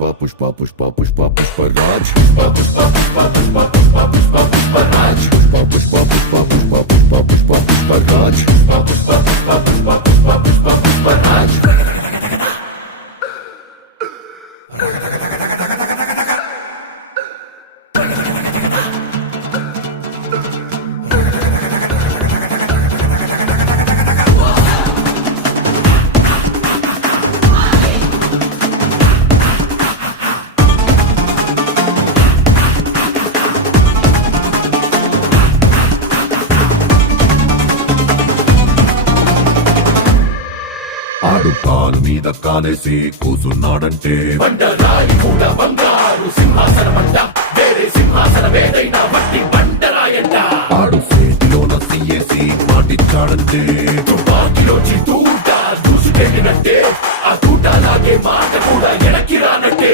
పుష్ప పుష్ప పుష్ప పుష్పరాజ్ పుష్ప పుష్ప పుష్ప పుష్ప పుష్ప పుష్ప పుష్పరాజ్ పుష్ప పుష్ప పుష్ప పుష్ప పుష్ప పుష్ప పుష్పరాజ్ పుష్ప పుష్ప పుష్ప పుష్ప పుష్ప పుష్ప పుష్పరాజ్ ఆడు కాలు మీద కాలేసి కూసున్నాడంటే బండరాయి మూల బంగారు సింహాసనమంట వేరే సింహాసనమేదైనా మట్టి బండరాయంట ఆడు చేతిలోన సీయేసి మాటిచ్చాడంటే తుపాకిలోచి తూట దూసుకెళ్ళినట్టే ఆ తూట లాగే మాట కూడా వెనక్కి రానంటే